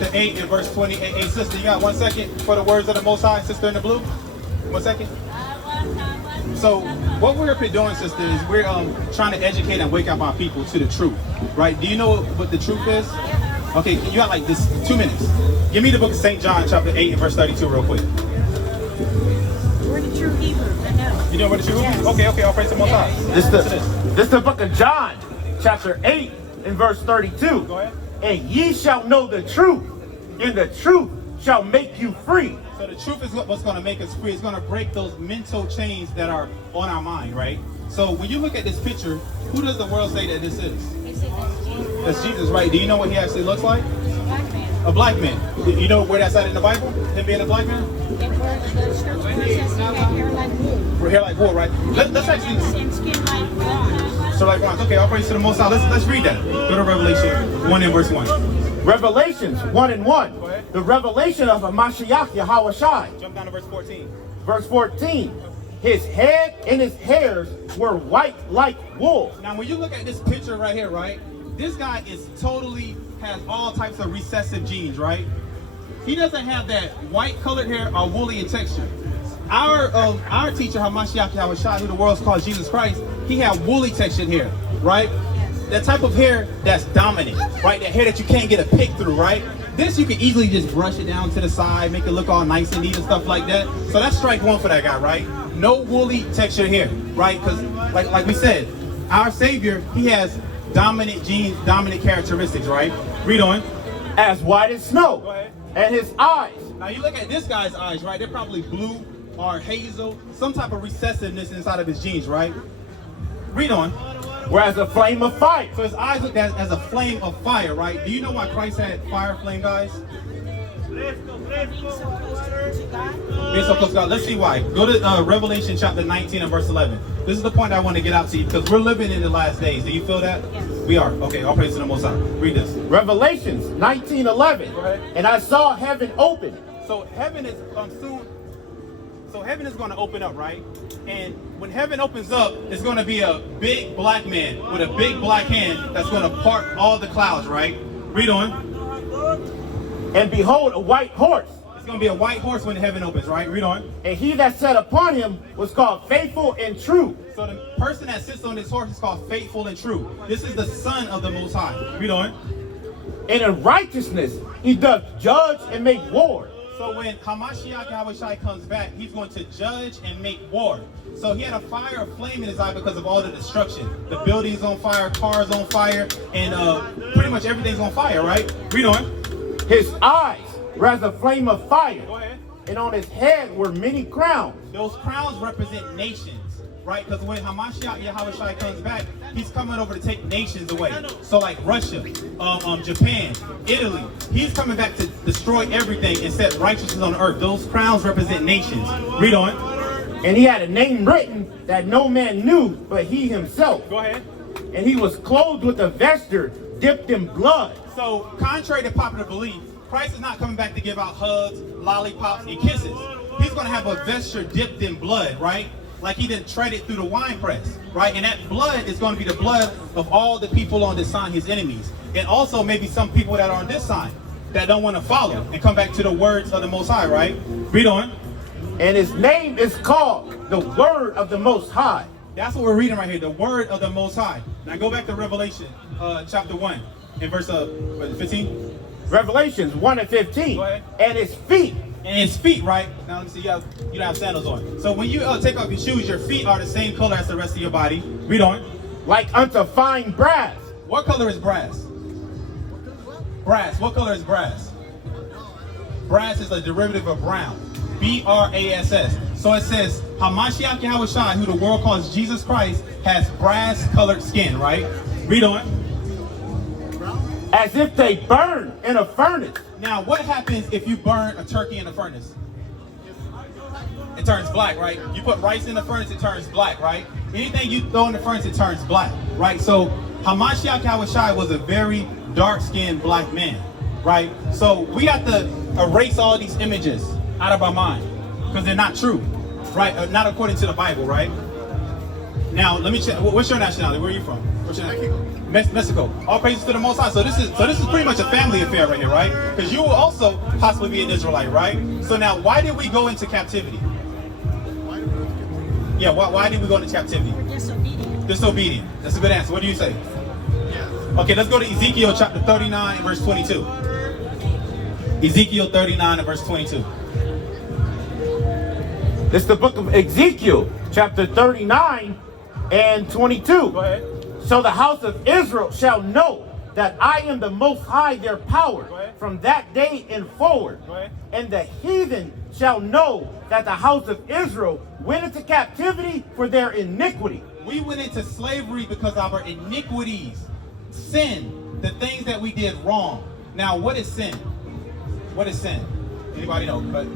chapter 8 and verse 28. Hey, sister, you got 1 second for the words of the Most High, sister in the blue? 1 second. So what we're doing, sister, is we're trying to educate and wake up our people to the truth, right? Do you know what the truth is? Okay, you got like this 2 minutes. Give me the book of St. John, chapter 8 and verse 32 real quick. We're the true Hebrews, I know. You know what the truth is? Okay, I'll praise the Most High. This is the book of John, chapter 8 and verse 32. Go ahead. And ye shall know the truth, and the truth shall make you free. So the truth is what's going to make us free. It's going to break those mental chains that are on our mind, right? So when you look at this picture, who does the world say that this is? They say that's Jesus. That's Jesus, right? Do you know what he actually looks like? Black man. A black man. Do you know where that's at in the Bible? Him being a black man? And where the scripture says he had hair like wool. We're here like wool, right? Let's actually. And skin like bronze. So like bronze. Okay, I'll praise to the Most High. Let's read that. Go to Revelation 1 and verse 1. Revelations 1 and 1. Go ahead. The revelation of Mashiach Yahawashi. Jump down to verse 14. Verse 14. His head and his hairs were white like wool. Now when you look at this picture right here, right? This guy is totally has all types of recessive genes, right? He doesn't have that white colored hair or woolly in texture. Our teacher, Hamashiach Yahawashi, who the world calls Jesus Christ, he had woolly textured hair, right? That type of hair that's dominant, right? That hair that you can't get a pick through, right? This you can easily just brush it down to the side, make it look all nice and neat and stuff like that. So that's strike one for that guy, right? No woolly textured hair, right? Because like we said, our Savior, he has dominant genes, dominant characteristics, right? Read on. As white as snow. Go ahead. And his eyes. Now you look at this guy's eyes, right? They're probably blue or hazel, some type of recessiveness inside of his genes, right? Read on. Whereas a flame of fire. So his eyes look at as a flame of fire, right? Do you know why Christ had fire flame, guys? Being so close to God. Being so close to God. Let's see why. Go to Revelation chapter 19 and verse 11. This is the point I want to get out to you because we're living in the last days. Do you feel that? Yes. We are. Okay, all praise to the Most High. Read this. Revelations 19:11. Go ahead. And I saw heaven open. So heaven is soon. So heaven is going to open up, right? And when heaven opens up, it's going to be a big black man with a big black hand that's going to part all the clouds, right? Read on. And behold, a white horse. It's going to be a white horse when heaven opens, right? Read on. And he that sat upon him was called faithful and true. So the person that sits on this horse is called faithful and true. This is the Son of the Most High. Read on. And in righteousness he doth judge and make war. So when Hamashiach Yahawashi comes back, he's going to judge and make war. So he had a fire of flame in his eye because of all the destruction. The buildings on fire, cars on fire, and pretty much everything's on fire, right? Read on. His eyes were as a flame of fire. Go ahead. And on his head were many crowns. Those crowns represent nations, right? Because when Hamashiach Yahawashi comes back, he's coming over to take nations away. So like Russia, Japan, Italy, he's coming back to destroy everything and set righteousness on the earth. Those crowns represent nations. Read on. And he had a name written that no man knew but he himself. Go ahead. And he was clothed with a vesture dipped in blood. So contrary to popular belief, Christ is not coming back to give out hugs, lollipops, and kisses. He's going to have a vesture dipped in blood, right? Like he didn't tread it through the wine press, right? And that blood is going to be the blood of all the people on this sign, his enemies. And also maybe some people that are on this sign that don't want to follow and come back to the words of the Most High, right? Read on. And his name is called the Word of the Most High. That's what we're reading right here, the Word of the Most High. Now go back to Revelation chapter 1 and verse 15. Revelations 1 and 15. Go ahead. And his feet. And his feet, right? Now let me see, you don't have sandals on. So when you take off your shoes, your feet are the same color as the rest of your body. Read on. Like unto fine brass. What color is brass? Brass. What color is brass? Brass is a derivative of brown. B-R-A-S-S. So it says, Hamashiach Yahawashi, who the world calls Jesus Christ, has brass colored skin, right? Read on. As if they burn in a furnace. Now, what happens if you burn a turkey in a furnace? It turns black, right? You put rice in the furnace, it turns black, right? Anything you throw in the furnace, it turns black, right? So Hamashiach Yahawashi was a very dark-skinned black man, right? So we have to erase all these images out of our mind because they're not true, right? Not according to the Bible, right? Now let me check. What's your nationality? Where are you from? What's your nationality? Mexico. All praises to the Most High. So this is pretty much a family affair right here, right? Because you will also possibly be an Israelite, right? So now, why did we go into captivity? Yeah. Why did we go into captivity? Disobedient. Disobedient. That's a good answer. What do you say? Okay, let's go to Ezekiel chapter 39 and verse 22. Ezekiel 39 and verse 22. It's the book of Ezekiel, chapter 39 and 22. Go ahead. So the house of Israel shall know that I am the Most High their power Go ahead. from that day and forward. Go ahead. And the heathen shall know that the house of Israel went into captivity for their iniquity. We went into slavery because of our iniquities, sin, the things that we did wrong. Now, what is sin? What is sin? Anybody know? But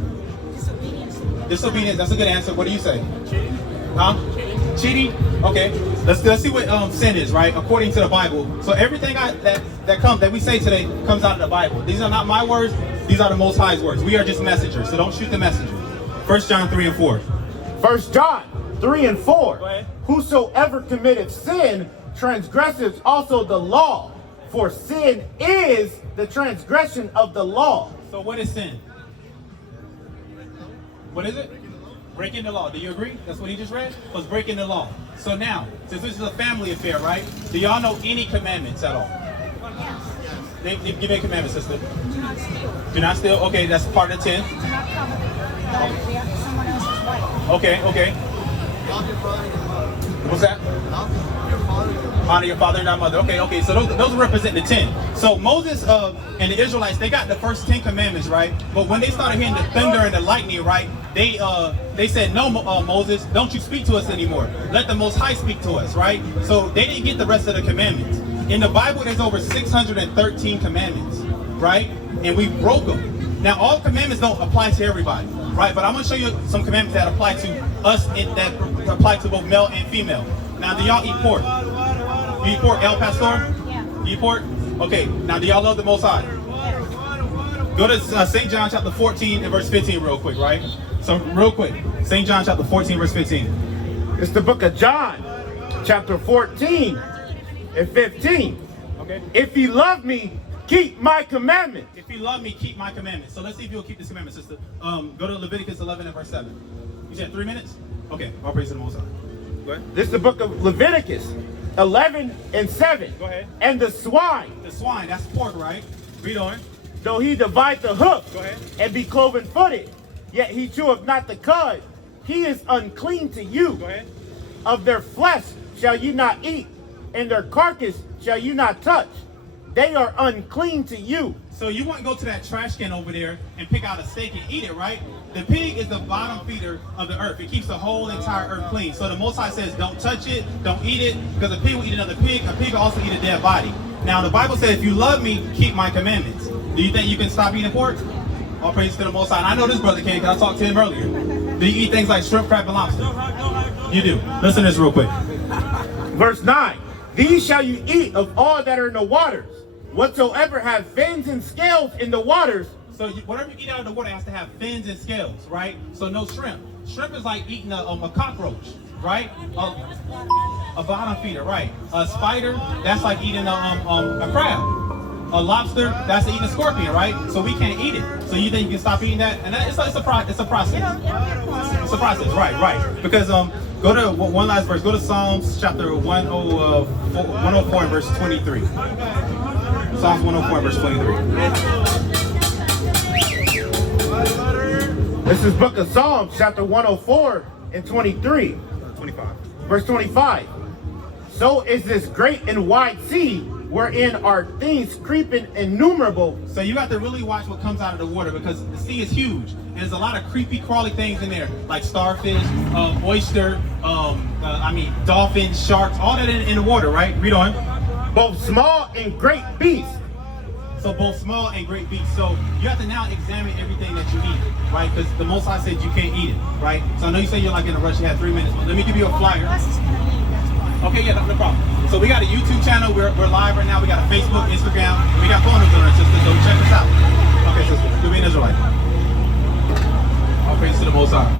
Disobedience. disobedience. That's a good answer. What do you say? Cheating. Huh? Cheating. Okay. Let's see what sin is, right? According to the Bible. So everything that we say today comes out of the Bible. These are not my words. These are the Most High's words. We are just messengers. So don't shoot the messenger. 1 John 3 and 4. 1 John 3 and 4. Go ahead. Whosoever committeth sin transgresseth also the law, for sin is the transgression of the law. So what is sin? What is it? Breaking the law. Do you agree? That's what he just read? Was breaking the law. So now, since this is a family affair, right? Do y'all know any commandments at all? Yes. Give me a commandment, sister. Do not steal. Do not steal. Okay, that's part of 10. Do not covet someone else's wife. Okay. Love your father and your mother. What's that? Love your father and your mother. Honor your father and your mother. Okay. So those represent the 10. So Moses and the Israelites, they got the first 10 commandments, right? But when they started hearing the thunder and the lightning, right? They said, no, Moses, don't you speak to us anymore. Let the Most High speak to us, right? So they didn't get the rest of the commandments. In the Bible, there's over 613 commandments, right? And we broke them. Now, all commandments don't apply to everybody, right? But I'm going to show you some commandments that apply to us, that apply to both male and female. Now, do y'all eat pork? You eat pork, El Pastor? Yeah. You eat pork? Okay. Now, do y'all love the Most High? Go to St. John chapter 14 and verse 15 real quick, right? So real quick, St. John chapter 14 verse 15. It's the book of John, chapter 14 and 15. Okay. If ye love me, keep my commandments. If you love me, keep my commandments. So let's see if you'll keep this commandment, sister. Go to Leviticus 11 and verse 7. You said 3 minutes? Okay. All praise to the Most High. Go ahead. This is the book of Leviticus 11 and 7. Go ahead. And the swine, The swine, that's pork, right? Read on. though he divide the hoof Go ahead. and be cloven footed, yet he cheweth not the cud, he is unclean to you. Go ahead. Of their flesh shall you not eat, and their carcass shall you not touch. They are unclean to you. So you want to go to that trash can over there and pick out a steak and eat it, right? The pig is the bottom feeder of the earth. It keeps the whole entire earth clean. So the Most High says, don't touch it, don't eat it, because a pig will eat another pig. A pig will also eat a dead body. Now the Bible says, if you love me, keep my commandments. Do you think you can stop eating pork? All praise to the Most High. And I know this brother can, because I talked to him earlier. Do you eat things like shrimp, crab, and lobster? You do. Listen to this real quick. Verse 9, these shall you eat of all that are in the waters. Whatsoever have fins and scales in the waters. So whatever you eat out of the water has to have fins and scales, right? So no shrimp. Shrimp is like eating a cockroach, right? A bottom feeder, right? A spider, that's like eating a crab. A lobster, that's eating a scorpion, right? So we can't eat it. So you think you can stop eating that? And it's a process. It's a process, right. Because go to one last verse. Go to Psalms chapter 104 and verse 23. Psalms 104 and verse 23. This is book of Psalms, chapter 104 and 23. 25. Verse 25. So is this great and wide sea, wherein are things creeping innumerable. So you have to really watch what comes out of the water, because the sea is huge. And there's a lot of creepy, crawly things in there, like starfish, oyster, dolphins, sharks, all that in the water, right? Read on. Both small and great beasts. So both small and great beasts. So you have to now examine everything that you eat, right? Because the Most High said you can't eat it, right? So I know you say you're like in a rush, you have 3 minutes, but let me give you a flyer. Okay, yeah, no problem. So we got a YouTube channel, we're live right now, we got a Facebook, Instagram, we got phone numbers on our sister, so check us out. Okay, sister, you'll be an Israelite. All praise to the Most High.